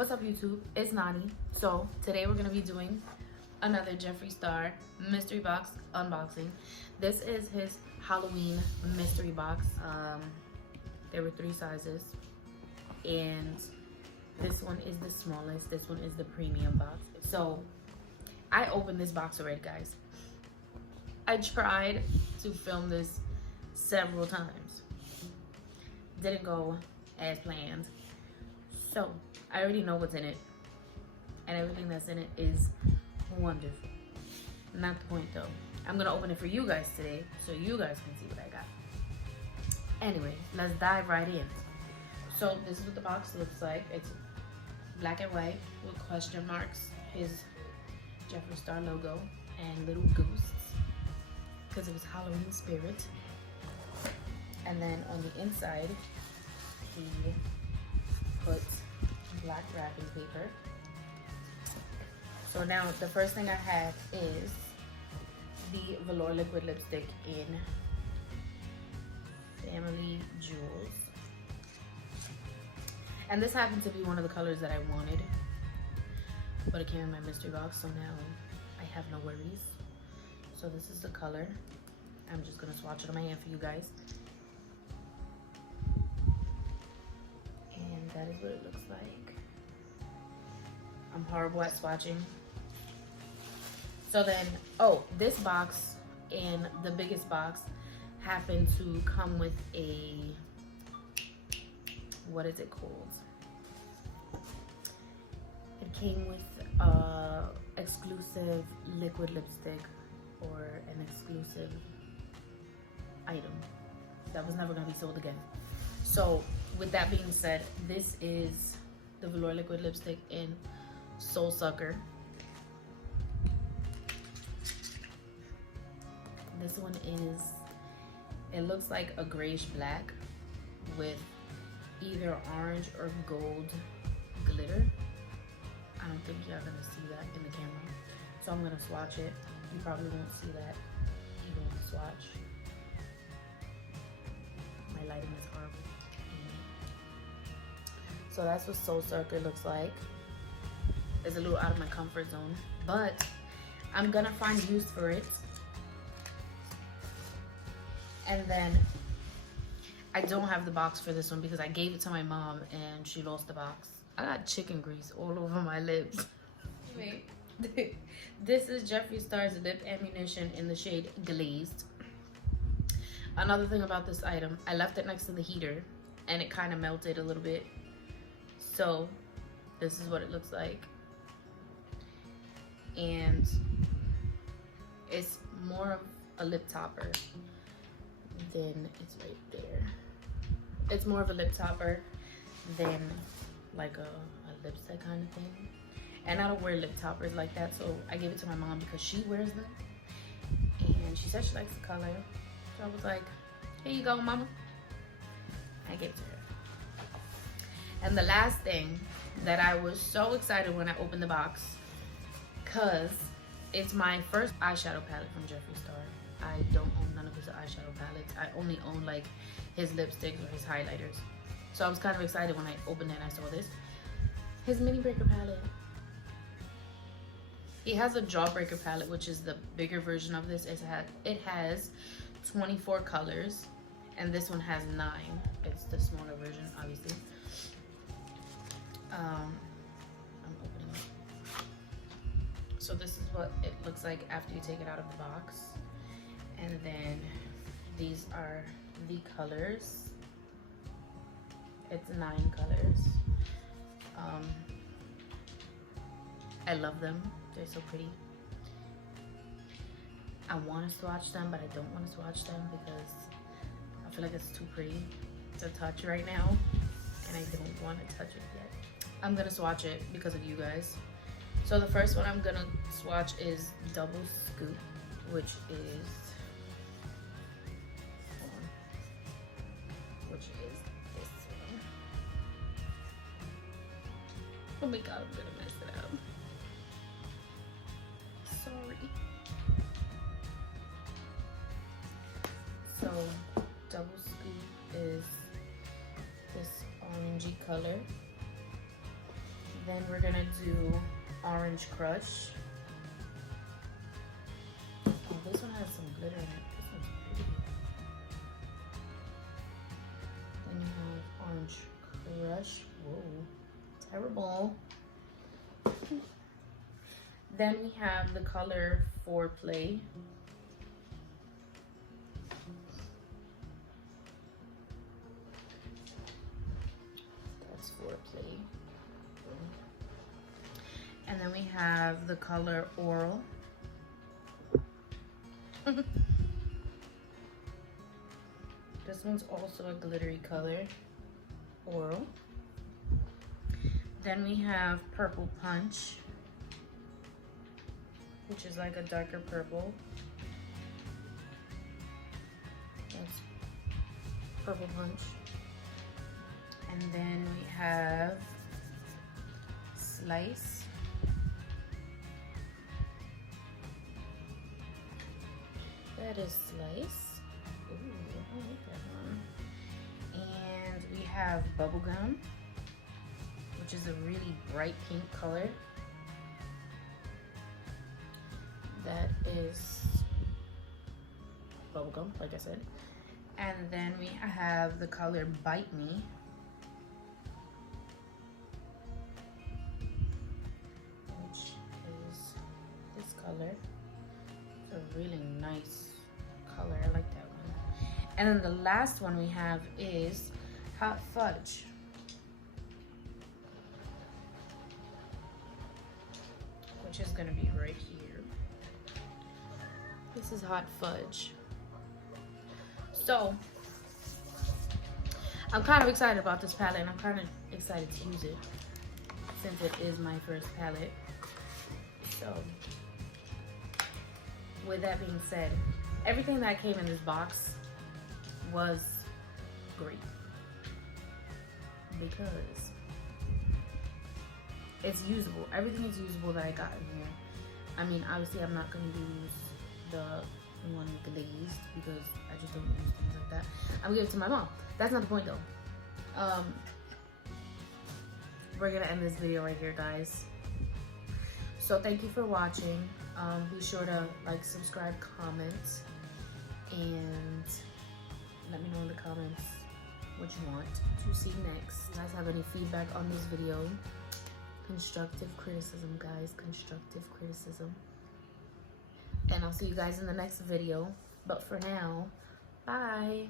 What's up, YouTube? It's Nani. So today we're gonna be doing another Jeffree Star mystery box unboxing. This is his Halloween mystery box. There were 3 sizes, and this one is the smallest. This one is the premium box. So I opened this box already, guys. I tried to film this several times. Didn't go as planned. So I already know what's in it, and everything that's in it is wonderful. Not the point though. I'm gonna open it for you guys today so you guys can see what I got. Anyway, let's dive right in. So this is what the box looks like. It's black and white with question marks, his Jeffree Star logo, and little ghosts because it was Halloween spirit. And then on the inside, he put black wrapping paper. So now the first thing I have is the Velour liquid lipstick in Family Jewels. And this happened to be one of the colors that I wanted, but it came in my mystery box, so now I have no worries. So this is the color. I'm just gonna swatch it on my hand for you guys. And that is what it looks like. I'm horrible at swatching. So then, oh, this box and the biggest box happened to come with a, what is it called? It came with exclusive liquid lipstick, or an exclusive item that was never gonna be sold again. So with that being said, this is the Velour liquid lipstick in Soul Sucker. This one is, it looks like a grayish black with either orange or gold glitter. I don't think you're gonna see that in the camera, so I'm gonna swatch it. You probably won't see that even with the swatch. My lighting is horrible. So that's what Soul Sucker looks like. It's a little out of my comfort zone, but I'm gonna find use for it. And then I don't have the box for this one because I gave it to my mom and she lost the box. I got chicken grease all over my lips. Wait. This is Jeffree Star's lip ammunition in the shade Glazed. Another thing about this item, I left it next to the heater and it kind of melted a little bit. So this is what it looks like. And it's more of a lip topper than, it's right there. It's more of a lip topper than like a lipstick kind of thing. And I don't wear lip toppers like that, so I gave it to my mom because she wears them. And she said she likes the color. So I was like, here you go, mama. I gave it to her. And the last thing that I was so excited when I opened the box, because it's my first eyeshadow palette from Jeffree Star. I don't own none of his eyeshadow palettes. I only own like his lipsticks or his highlighters. So I was kind of excited when I opened it and I saw this. His mini breaker palette. He has a jawbreaker palette, which is the bigger version of this. It has 24 colors, and this one has 9. It's the smaller version, obviously. I'm opening it. So this is what it looks like after you take it out of the box. And then these are the colors. It's 9 colors. I love them. They're so pretty. I want to swatch them, but I don't want to swatch them because I feel like it's too pretty to touch right now, and I don't want to touch it yet. I'm gonna swatch it because of you guys. So the first one I'm gonna swatch is Double Scoop, which is this one. Oh my god, I'm gonna mess it up. Sorry. So Double Scoop is this orangey color. then we're gonna do Orange Crush. Oh, this one has some glitter in it. This one's pretty. Then you have Orange Crush. Whoa, terrible. Then we have the color Foreplay. That's Foreplay. And then we have the color Oral. This one's also a glittery color, Oral. Then we have Purple Punch, which is like a darker purple. That's Purple Punch. And then we have Slice. That is Slice. Ooh, I like that one. And we have Bubblegum, which is a really bright pink color. That is Bubblegum, like I said. And then we have the color Bite Me. Which is this color. It's a really nice color. I like that one. And then the last one we have is Hot Fudge. Which is gonna be right here. This is Hot Fudge. So, I'm kind of excited about this palette, and I'm kind of excited to use it since it is my first palette. So, with that being said, everything that came in this box was great because it's usable. Everything is usable that I got in here. I mean, obviously I'm not going to use the one glazed because I just don't use things like that. I'm gonna give it to my mom. That's not the point though. We're gonna end this video right here, guys. So thank you for watching. Be sure to like, subscribe, comment, and let me know in the comments what you want to see next. If you guys have any feedback on this video, constructive criticism, guys, constructive criticism. And I'll see you guys in the next video. But for now, bye.